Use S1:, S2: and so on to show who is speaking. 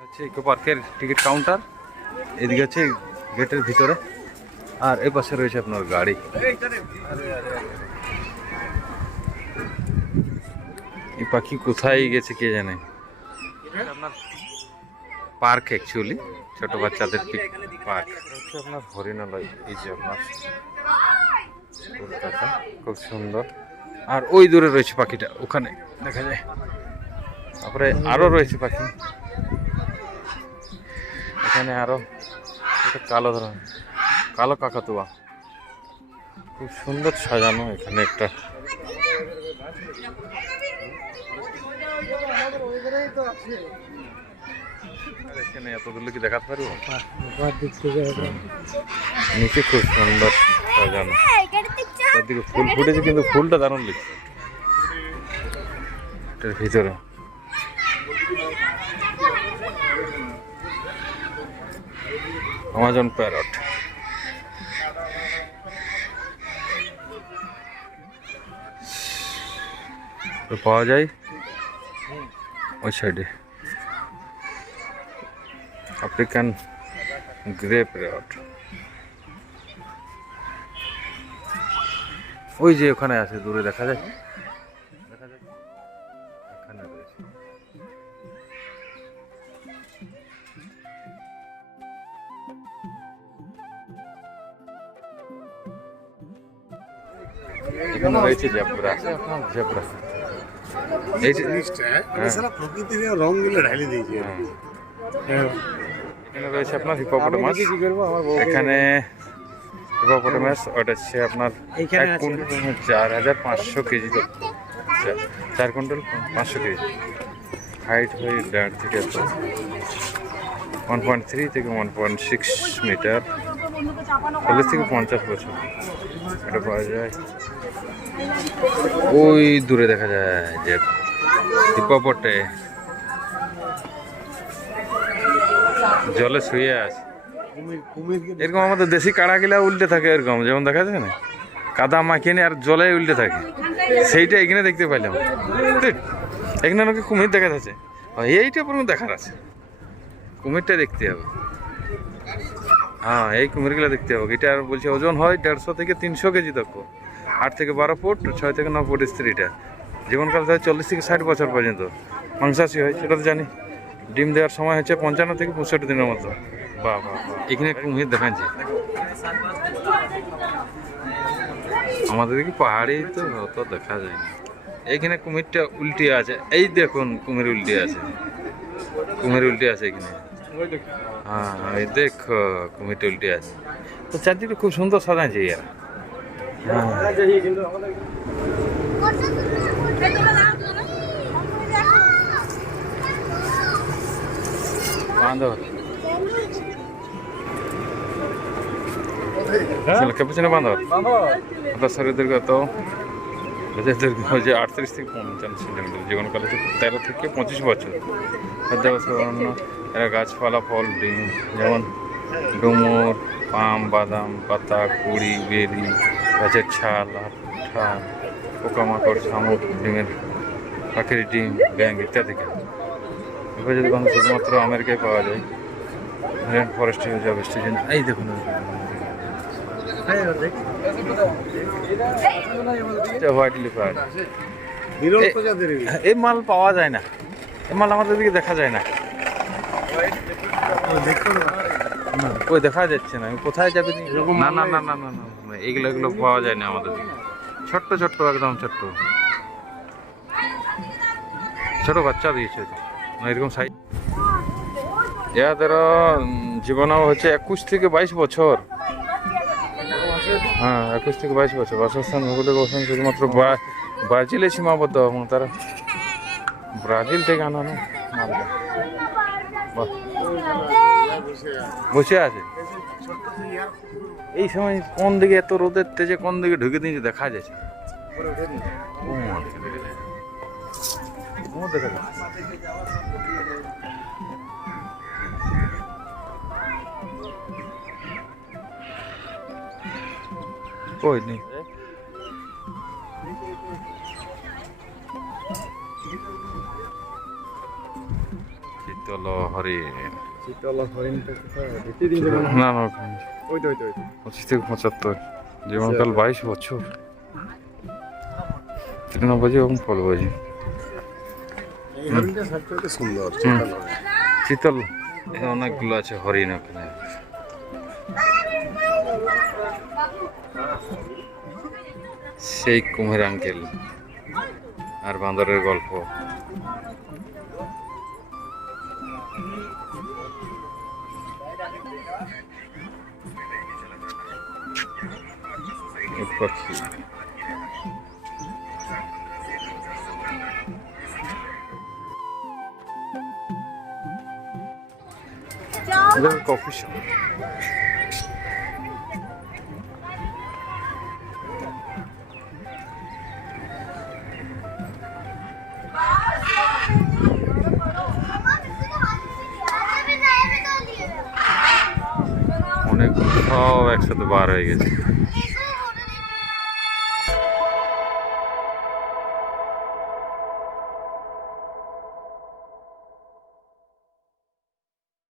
S1: হচ্ছে ইকো পার্কের ticket counter এদিকে হচ্ছে গেটের ভিতরে। আর এ পাশে রয়েছে আপনার গাড়ি। এই পাখি কোথায় গেছে কে জানে? পার্ক অ্যাকচুয়ালি ছোট বাচ্চাদের পার্ক হচ্ছে আপনার হরিণালয়, এই যে আপনার খুব সুন্দর। আর ওই দূরে রয়েছে পাখিটা, ওখানে দেখা যায়। তারপরে আরও রয়েছে পাখি। এখানে আরও একটা কালো ধরনের, কালো কাকাতুয়া। খুব সুন্দর সাজানো এখানে একটা। কি দেখাতে পারব? নিচে খুব সুন্দর সাজানো। চারদিকে ফুল ফুটেছে, কিন্তু ফুলটা এটার ভিতরে। আমাজন প্যারট পাওয়া যায় ওই সাইডে। আফ্রিকান গ্রে প্যারট ওই যে ওখানে আছে, দূরে দেখা যায়? এখানে রয়েছে জেব্রা। জেব্রা। এই যে
S2: জিনিসটা
S1: হ্যাঁ।
S2: সারা প্রকৃতির রংগুলো ঢালি দিয়েছে।
S1: হ্যাঁ। এখানে রয়েছে আপনার হিপোপটামাস এখানে হিপোপটামাস ওটা হচ্ছে আপনার এক কুইন্টাল চার হাজার পাঁচশো কেজি তো। চার কুইন্টাল পাঁচশো কেজি। হাইট হয় দেড় থেকে ওয়ান পয়েন্ট থ্রি থেকে ওয়ান পয়েন্ট সিক্স মিটার চল্লিশ থেকে পঞ্চাশ বছর। এটা পাওয়া যায়। ওই দূরে দেখা যায় যে হিপোপটে জলে শুয়ে আছে। এরকম আমাদের দেশি কাড়া গিলা উল্টে থাকে এরকম যেমন দেখা যায় না? কাদা মাখিয়ে নিয়ে আর জলে উল্টে থাকে। সেইটা এখানে দেখতে পাইলাম। এখানে নাকি কুমির দেখা যাচ্ছে। ও, এইটা পুরো দেখার আছে। কুমিরটা দেখতে হবে। হ্যাঁ এই কুমিরগুলো দেখতে হবে। এটা আর বলছে ওজন হয় দেড়শো থেকে তিনশো কেজি তক আট থেকে বারো ফুট ছয় থেকে ন ফুট স্ত্রীটা জীবনকাল হয় চল্লিশ থেকে ষাট বছর পর্যন্ত। মাংসাশী হয় সেটা তো জানি। ডিম দেওয়ার সময় হচ্ছে পঞ্চান্ন থেকে পঁয়ষট্টি দিনের মতো। বা। এখানে কুমির দেখাচ্ছি আমাদের কি পাহাড়ি তো অত দেখা যায় না। এইখানে কুমিরটা উল্টে আছে। এই দেখুন কুমির উল্টে আছে। কুমির উল্টে আছে এখানে। হ্যাঁ এই দেখো কুমিরটা উল্টে আছে। তো চারদিকে খুব সুন্দর সাজাইছে ইয়ার বান্ধব। ক্যাপুচিনো বান্ধব? আপনার শরীর দৈর্ঘ্য তো? এদের দৈর্ঘ্য হচ্ছে আটত্রিশ থেকে পঞ্চান্ন সেন্টিমিটার জীবনকাল তেরো থেকে পঁচিশ বছর। এরা গাছপালা ফল ডিম যেমন ডুমুর পাম বাদাম পাতা কুড়ি বেরি গাছের ছাল আঠা পোকামাকড় শামুক ডিমের পাখির ডিম ব্যাং ইত্যাদি এবার যদি কোনো শুধুমাত্র আমেরিকায় পাওয়া যায় রেন ফরেস্টে যাবে স্টেশন এই দেখুন হোয়াইট। এই মাল পাওয়া যায় না। এই মাল আমাদের দিকে দেখা যায় না, কই দেখা যাচ্ছে না। কোথায় যাবে না? না না না না না এগুলো এগুলো পাওয়া যায় না আমাদের। দিকে ছোট্ট ছোট্ট একদম ছোট্ট। ছোট বাচ্চা দিয়েছে এরকম সাইজ এদের জীবন হচ্ছে একুশ থেকে বাইশ বছর। হ্যাঁ একুশ থেকে বাইশ বছর। বাসস্থান ভৌগোলিক অবস্থান শুধুমাত্র ব্রা- ব্রাজিলে সীমাবদ্ধ। এবং তারা ব্রাজিল থেকে বাহ বসে আছে। এই সময় কোন দিকে এত রোদের তেজে কোন দিকে ঢুকে দিয়েছে দেখা যাচ্ছে শীতল হরিণ।
S3: শীতল হরিণটা
S1: না না
S3: ওই তো ওই তো
S1: পঁচিশ থেকে পঁচাত্তর। জীবনকাল বাইশ বছর। তৃণভোজী এবং ফলভোজী
S2: সুন্দর
S1: অনেকগুলো আছে হরিণ ওখানে। সেই কুমের আঙ্কেল। আর বান্দরের গল্প। উট পাখি এটা কফি শপ সব একসাথে বার হয়ে গেছে।